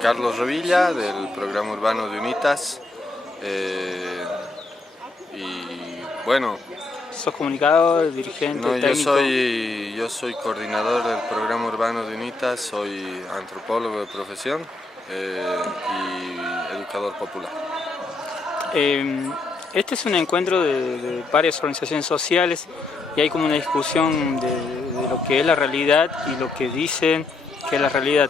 Carlos Revilla, del programa urbano de UNITAS. Y bueno, ¿Sos comunicador, dirigente, no, técnico? yo soy coordinador del programa urbano de UNITAS, soy antropólogo de profesión y educador popular. Este es un encuentro de varias organizaciones sociales y hay como una discusión de lo que es la realidad y lo que dicen que es la realidad.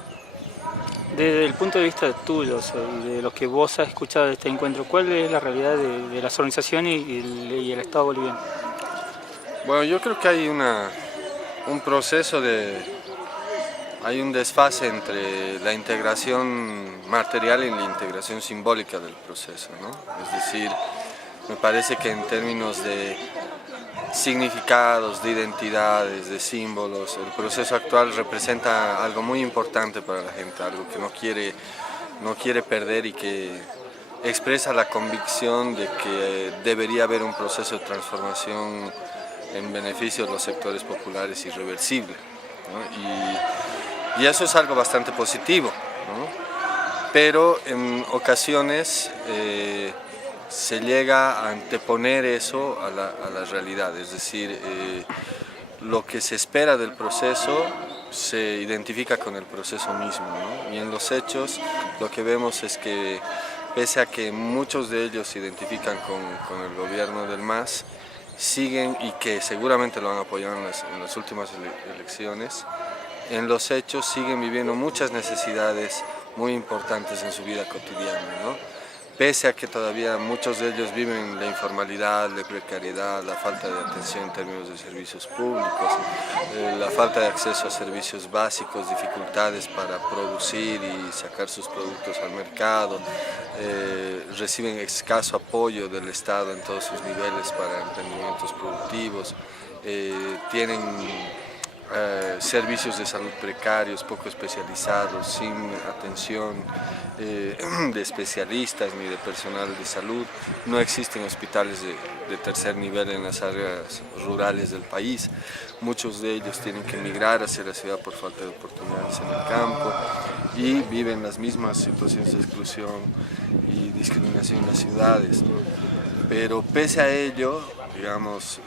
Desde el punto de vista tuyo, o sea, y de lo que vos has escuchado de este encuentro, ¿cuál es la realidad de las organizaciones y el Estado boliviano? Bueno, yo creo que hay un proceso hay un desfase entre la integración material y la integración simbólica del proceso, ¿no? Es decir, me parece que en términos de significados, de identidades, de símbolos, el proceso actual representa algo muy importante para la gente, algo que no quiere perder y que expresa la convicción de que debería haber un proceso de transformación en beneficio de los sectores populares irreversible, ¿no? Y eso es algo bastante positivo, ¿no? Pero en ocasiones se llega a anteponer eso a la realidad, es decir, lo que se espera del proceso se identifica con el proceso mismo, ¿no? Y en los hechos lo que vemos es que pese a que muchos de ellos se identifican con el gobierno del MAS, siguen, y que seguramente lo han apoyado en las últimas elecciones, en los hechos siguen viviendo muchas necesidades muy importantes en su vida cotidiana, ¿no? Pese a que todavía muchos de ellos viven la informalidad, la precariedad, la falta de atención en términos de servicios públicos, la falta de acceso a servicios básicos, dificultades para producir y sacar sus productos al mercado, reciben escaso apoyo del Estado en todos sus niveles para emprendimientos productivos, tienen servicios de salud precarios, poco especializados, sin atención de especialistas ni de personal de salud. No existen hospitales de tercer nivel en las áreas rurales del país. Muchos de ellos tienen que emigrar hacia la ciudad por falta de oportunidades en el campo y viven las mismas situaciones de exclusión y discriminación en las ciudades, ¿no? Pero pese a ello, digamos,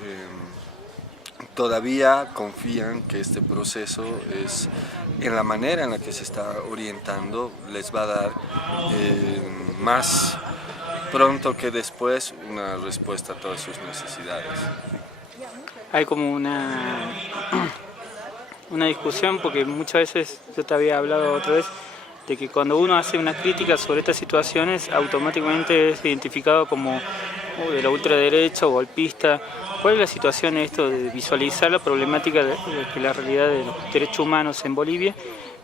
todavía confían que este proceso es, en la manera en la que se está orientando, les va a dar más pronto que después una respuesta a todas sus necesidades. Hay como una discusión, porque muchas veces, yo te había hablado otra vez, de que cuando uno hace una crítica sobre estas situaciones, automáticamente es identificado como de la ultraderecha o golpista. ¿Cuál es la situación de esto de visualizar la problemática de la realidad de los derechos humanos en Bolivia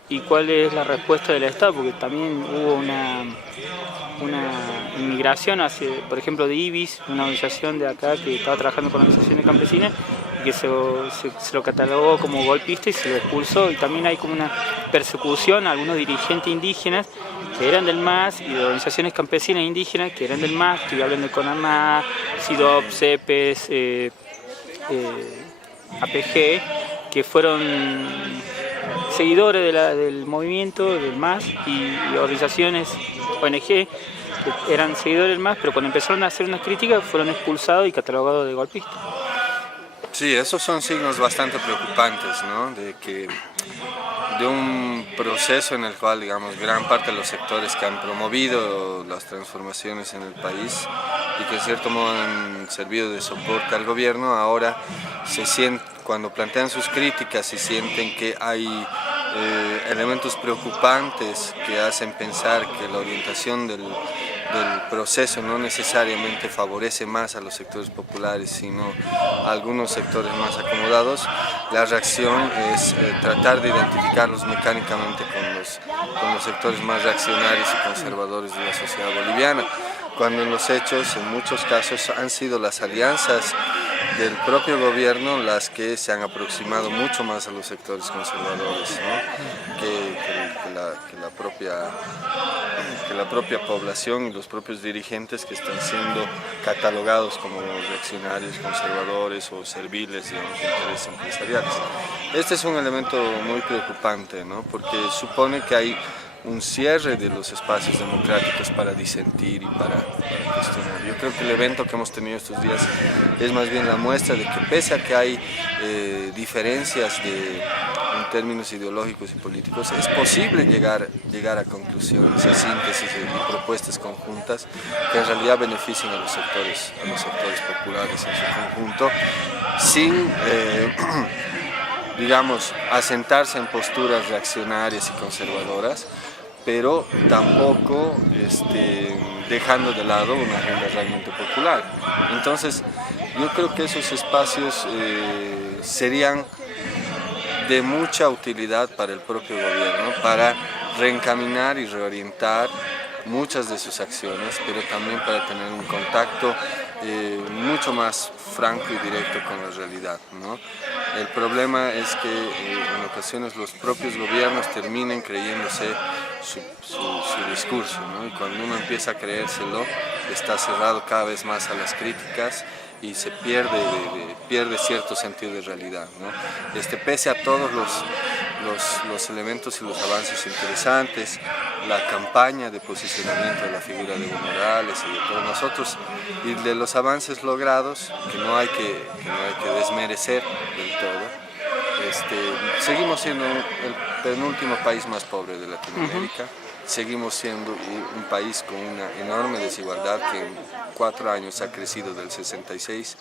y cuál es la respuesta del Estado? Porque también hubo una inmigración hacia, por ejemplo, de IBIS, una organización de acá que estaba trabajando con organizaciones campesinas y que se lo catalogó como golpista y se lo expulsó, y también hay como una persecución a algunos dirigentes indígenas que eran del MAS y de organizaciones campesinas indígenas que eran del MAS, estoy hablando de CONAMA, SIDOP, CEPES, APG, que fueron seguidores del movimiento del MAS y organizaciones ONG que eran seguidores del MAS, pero cuando empezaron a hacer unas críticas fueron expulsados y catalogados de golpistas. Sí, esos son signos bastante preocupantes, ¿no? De un proceso en el cual, digamos, gran parte de los sectores que han promovido las transformaciones en el país y que en cierto modo han servido de soporte al gobierno, ahora cuando plantean sus críticas y sienten que hay elementos preocupantes que hacen pensar que la orientación del proceso no necesariamente favorece más a los sectores populares, sino a algunos sectores más acomodados, la reacción es tratar de identificarlos mecánicamente con los sectores más reaccionarios y conservadores de la sociedad boliviana, cuando en los hechos, en muchos casos, han sido las alianzas del propio gobierno las que se han aproximado mucho más a los sectores conservadores, ¿no? que la propia población y los propios dirigentes que están siendo catalogados como reaccionarios, conservadores o serviles, digamos, de intereses empresariales. Este es un elemento muy preocupante, ¿no? Porque supone que hay un cierre de los espacios democráticos para disentir y para cuestionar. Yo creo que el evento que hemos tenido estos días es más bien la muestra de que pese a que hay diferencias en términos ideológicos y políticos, es posible llegar a conclusiones, a síntesis y propuestas conjuntas que en realidad beneficien a los sectores populares en su conjunto, sin digamos, asentarse en posturas reaccionarias y conservadoras, pero tampoco dejando de lado una agenda realmente popular. Entonces, yo creo que esos espacios serían de mucha utilidad para el propio gobierno, para reencaminar y reorientar muchas de sus acciones, pero también para tener un contacto mucho más franco y directo con la realidad, ¿no? El problema es que en ocasiones los propios gobiernos terminen creyéndose su discurso, ¿no? Y cuando uno empieza a creérselo, está cerrado cada vez más a las críticas y se pierde cierto sentido de realidad, ¿no? Pese a todos los elementos y los avances interesantes, la campaña de posicionamiento de la figura de Evo Morales y de todos nosotros, y de los avances logrados, que no hay que desmerecer del todo, seguimos siendo el penúltimo país más pobre de Latinoamérica. Seguimos siendo un país con una enorme desigualdad que en 4 años ha crecido del 66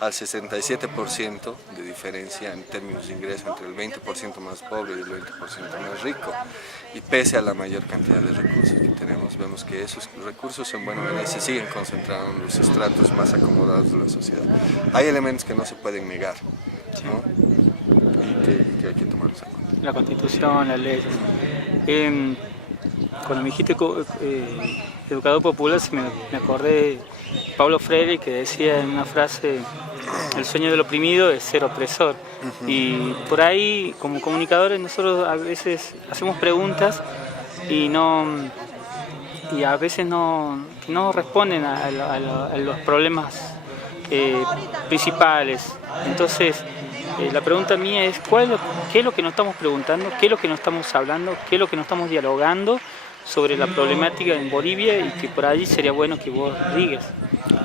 al 67% de diferencia en términos de ingreso entre el 20% más pobre y el 20% más rico. Y pese a la mayor cantidad de recursos que tenemos, vemos que esos recursos en buena medida se siguen concentrando en los estratos más acomodados de la sociedad. Hay elementos que no se pueden negar, ¿no? Y que hay que tomarlos en cuenta. La Constitución, las leyes. Cuando me dijiste educador popular, me acordé de Paulo Freire, que decía en una frase: el sueño del oprimido es ser opresor. Y por ahí, como comunicadores, nosotros a veces hacemos preguntas y a veces no responden a los problemas principales. Entonces, la pregunta mía es: ¿qué es lo que nos estamos preguntando? ¿Qué es lo que nos estamos hablando? ¿Qué es lo que nos estamos dialogando sobre la problemática en Bolivia? Y que por ahí sería bueno que vos digas.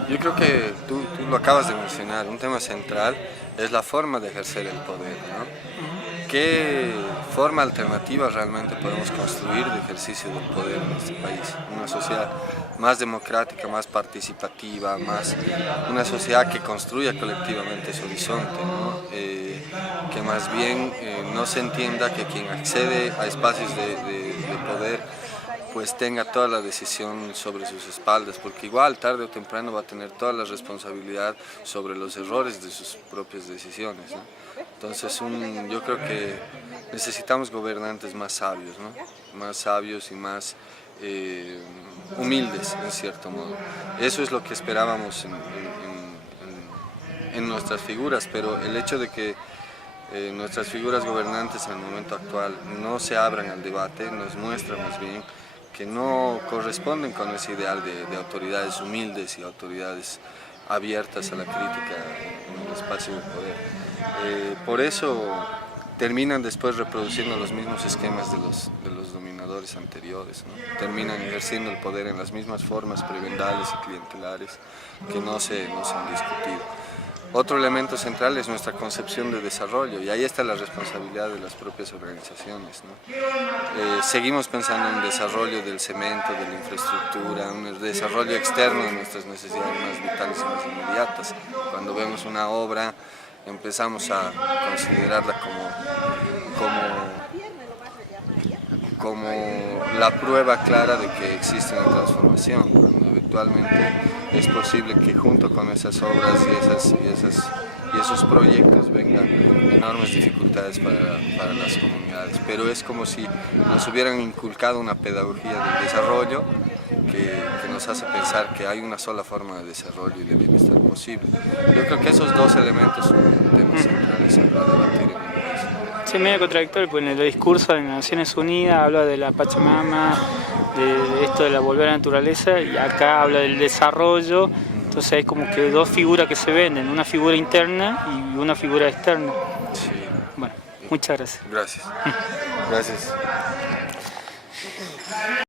Yo creo que tú lo acabas de mencionar. Un tema central es la forma de ejercer el poder, ¿no? ¿Qué forma alternativa realmente podemos construir de ejercicio del poder en este país? Una sociedad más democrática, más participativa, una sociedad que construya colectivamente ese horizonte, ¿no? Que más bien no se entienda que quien accede a espacios de poder pues tenga toda la decisión sobre sus espaldas, porque igual tarde o temprano va a tener toda la responsabilidad sobre los errores de sus propias decisiones, ¿no? Entonces yo creo que necesitamos gobernantes más sabios, ¿no? Más sabios y más humildes, en cierto modo. Eso es lo que esperábamos en nuestras figuras, pero el hecho de que nuestras figuras gobernantes en el momento actual no se abran al debate nos muestra más bien que no corresponden con ese ideal de autoridades humildes y autoridades abiertas a la crítica en el espacio de poder. Por eso terminan después reproduciendo los mismos esquemas de los dominadores anteriores, ¿no? Terminan ejerciendo el poder en las mismas formas prebendales y clientelares que no se han discutido. Otro elemento central es nuestra concepción de desarrollo, y ahí está la responsabilidad de las propias organizaciones, ¿no? Seguimos pensando en un desarrollo del cemento, de la infraestructura, un desarrollo externo de nuestras necesidades más vitales y más inmediatas. Cuando vemos una obra empezamos a considerarla como la prueba clara de que existe una transformación, cuando eventualmente es posible que junto con esas obras y esos proyectos vengan enormes dificultades para las comunidades, pero es como si nos hubieran inculcado una pedagogía del desarrollo que nos hace pensar que hay una sola forma de desarrollo y de bienestar posible. Yo creo que esos dos elementos son temas centrales a debatir en el país. Sí, medio contradictorio, pues en el discurso de Naciones Unidas habla de la Pachamama, de esto de la volver a la naturaleza, y acá habla del desarrollo. Entonces hay como que dos figuras que se venden, una figura interna y una figura externa. Sí. Bueno, muchas gracias. Gracias. Gracias.